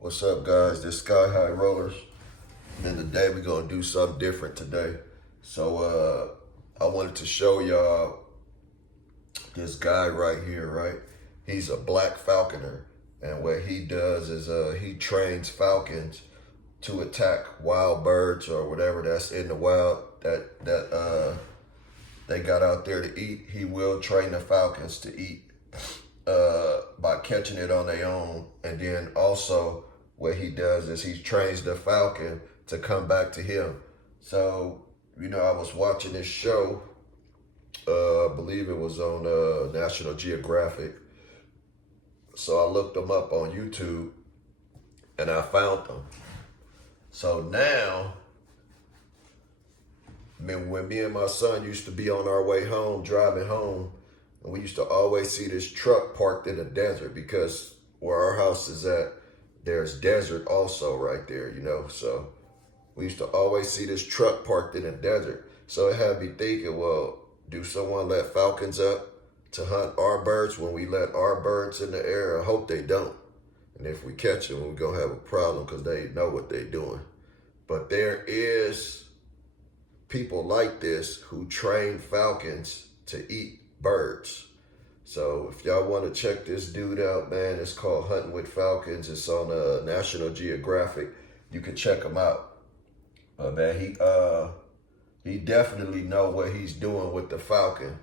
What's up, guys? This Sky High Rollers. And today we're gonna do something different today. So I wanted to show y'all this guy right here, right? He's a black falconer, and what he does is he trains falcons to attack wild birds or whatever that's in the wild that they got out there to eat. He will train the falcons to eat by catching it on their own, and then also what he does is he trains the falcon to come back to him. So, I was watching this show, I believe it was on National Geographic. So I looked them up on YouTube and I found them. So now, when me and my son used to be on our way home, driving home, and we used to always see this truck parked in the desert, because where our house is at, there's desert also right there, So we used to always see this truck parked in the desert. So it had me thinking, well, do someone let falcons up to hunt our birds when we let our birds in the air? I hope they don't. And if we catch them, we're going to have a problem because they know what they're doing. But there is people like this who train falcons to eat birds. So if y'all want to check this dude out, man, it's called Hunting with Falcons. It's on National Geographic. You can check him out. But man, he definitely know what he's doing with the falcon.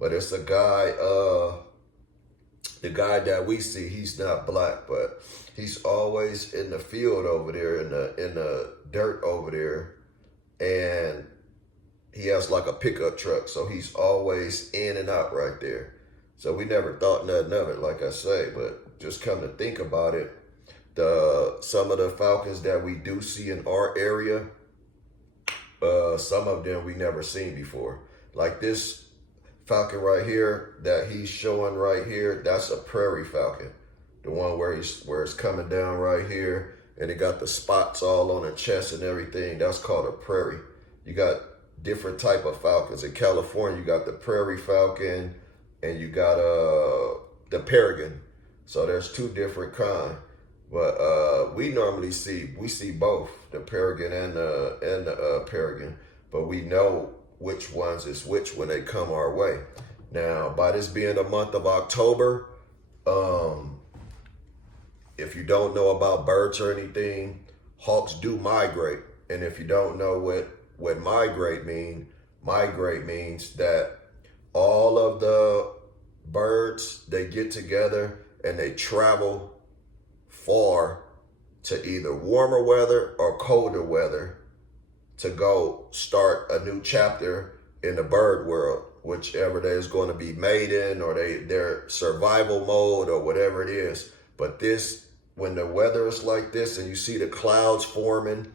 But it's a guy, the guy that we see, he's not black, but he's always in the field over there, in the dirt over there, and he has like a pickup truck, so he's always in and out right there. So we never thought nothing of it, like I say, but just come to think about it, some of the falcons that we do see in our area, some of them we never seen before. Like this falcon right here that he's showing right here, that's a prairie falcon. The one where it's coming down right here, and it got the spots all on the chest and everything. That's called a prairie. You got different type of falcons. In California, you got the prairie falcon and you got the peregrine. So there's two different kinds. But we normally see both, the peregrine and the peregrine, but we know which ones is which when they come our way. Now, by this being the month of October, if you don't know about birds or anything, hawks do migrate. And if you don't know what migrate means that all of the birds, they get together and they travel far to either warmer weather or colder weather to go start a new chapter in the bird world, whichever there's going to be mating or their survival mode or whatever it is. But when the weather is like this and you see the clouds forming,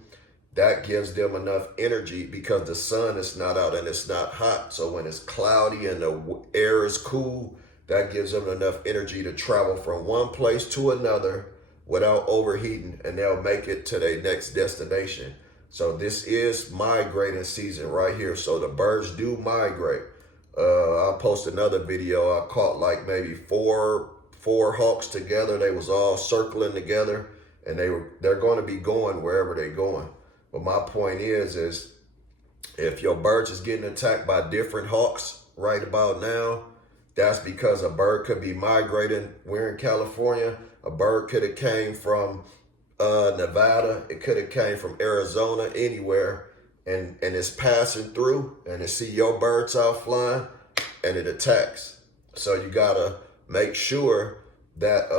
that gives them enough energy because the sun is not out and it's not hot. So when it's cloudy and the air is cool, that gives them enough energy to travel from one place to another without overheating, and they'll make it to their next destination. So this is migrating season right here. So the birds do migrate. I'll post another video. I caught like maybe four hawks together. They was all circling together, and they're going to be going wherever they're going. But my point is if your birds is getting attacked by different hawks right about now, that's because a bird could be migrating. We're in California. A bird could have came from Nevada. It could have came from Arizona, anywhere, and it's passing through, and it see your birds out flying, and it attacks. So you gotta make sure that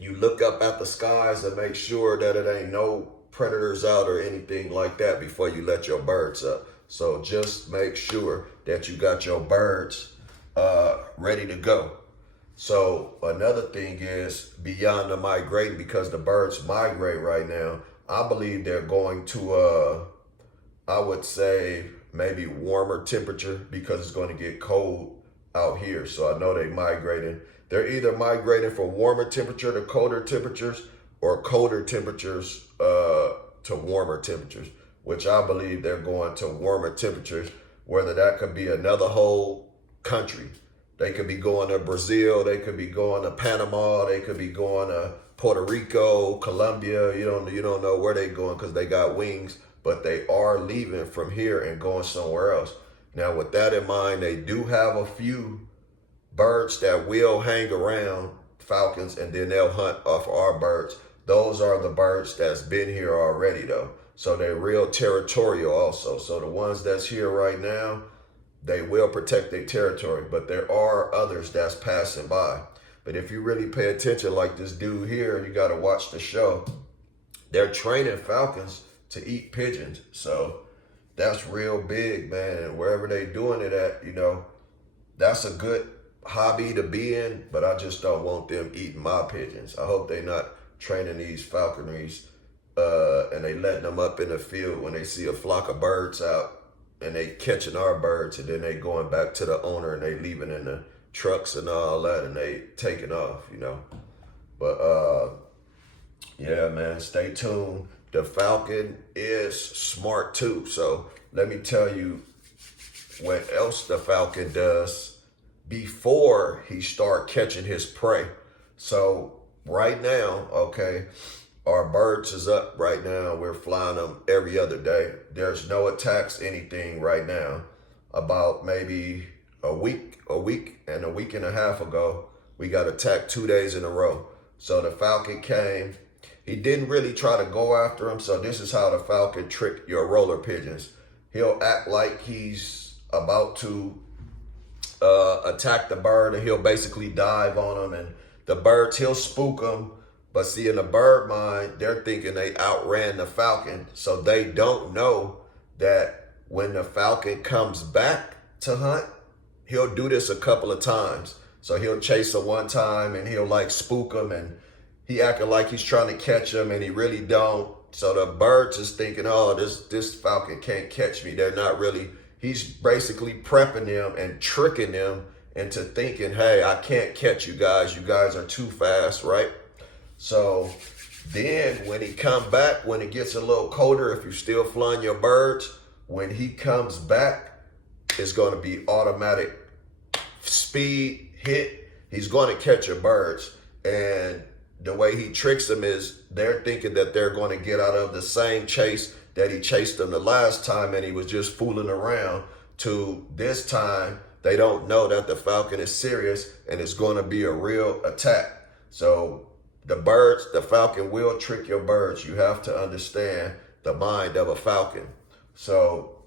you look up at the skies and make sure that it ain't no predators out or anything like that before you let your birds up. So just make sure that you got your birds ready to go. So another thing is beyond the migrating, because the birds migrate right now, I believe they're going to, I would say maybe warmer temperature, because it's going to get cold out here. So I know they migrating. They're either migrating from warmer temperature to colder temperatures, or colder temperatures to warmer temperatures, which I believe they're going to warmer temperatures, whether that could be another whole country. They could be going to Brazil, they could be going to Panama, they could be going to Puerto Rico, Colombia. You don't know where they going because they got wings, but they are leaving from here and going somewhere else. Now, with that in mind, they do have a few birds that will hang around falcons, and then they'll hunt off our birds. Those are the birds that's been here already, though. So they're real territorial also. So the ones that's here right now, they will protect their territory, but there are others that's passing by. But if you really pay attention, like this dude here, you got to watch the show. They're training falcons to eat pigeons. So that's real big, man. And wherever they doing it at, that's a good hobby to be in, but I just don't want them eating my pigeons. I hope they not training these falconries and they letting them up in the field when they see a flock of birds out and they catching our birds, and then they going back to the owner and they leaving in the trucks and all that and they taking off, But yeah, man, stay tuned. The falcon is smart too. So let me tell you what else the falcon does before he start catching his prey. So right now, okay, our birds is up right now. We're flying them every other day. There's no attacks, anything right now. About maybe a week and a half ago, we got attacked 2 days in a row. So the falcon came. He didn't really try to go after him. So this is how the falcon trick your roller pigeons. He'll act like he's about to attack the bird, and he'll basically dive on him, and the birds, he'll spook them. But see, in the bird mind, they're thinking they outran the falcon, so they don't know that when the falcon comes back to hunt, he'll do this a couple of times. So he'll chase them one time and he'll like spook them, and he acting like he's trying to catch them and he really don't. So the birds is thinking, oh, this falcon can't catch me. They're not really, he's basically prepping them and tricking them into thinking, hey, I can't catch you guys. You guys are too fast, right? So then when he come back, when it gets a little colder, if you're still flying your birds, when he comes back, it's going to be automatic speed hit. He's going to catch your birds. And the way he tricks them is they're thinking that they're going to get out of the same chase that he chased them the last time and he was just fooling around, to this time they don't know that the falcon is serious and it's going to be a real attack. So the falcon will trick your birds. You have to understand the mind of a falcon. So,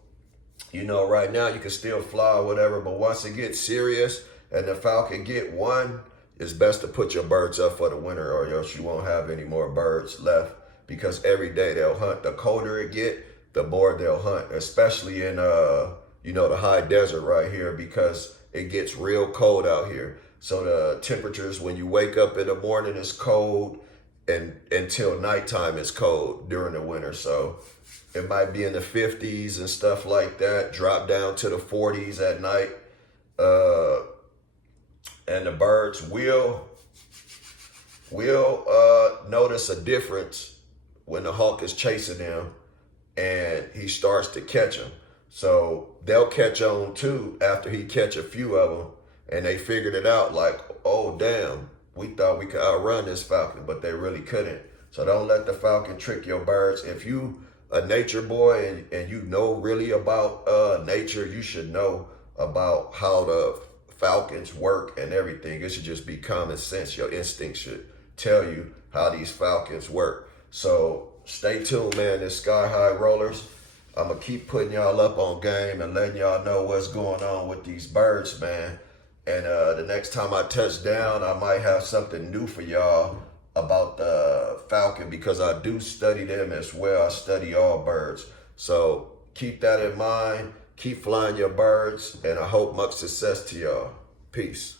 right now you can still fly or whatever, but once it gets serious and the falcon get one, it's best to put your birds up for the winter, or else you won't have any more birds left, because every day they'll hunt. The colder it get, the more they'll hunt, especially in, the high desert right here, because it gets real cold out here. So the temperatures, when you wake up in the morning, is cold, and until nighttime it's cold during the winter. So it might be in the 50s and stuff like that, drop down to the 40s at night. And the birds will notice a difference when the hawk is chasing them and he starts to catch them. So they'll catch on too after he catch a few of them, and they figured it out like, oh damn, we thought we could outrun this falcon, but they really couldn't. So don't let the falcon trick your birds. If you a nature boy and you know really about nature, you should know about how the falcons work and everything. It should just be common sense. Your instincts should tell you how these falcons work. So stay tuned, man. This Sky High Rollers, I'm going to keep putting y'all up on game and letting y'all know what's going on with these birds, man. And the next time I touch down, I might have something new for y'all about the falcon, because I do study them as well. I study all birds. So keep that in mind. Keep flying your birds, and I hope much success to y'all. Peace.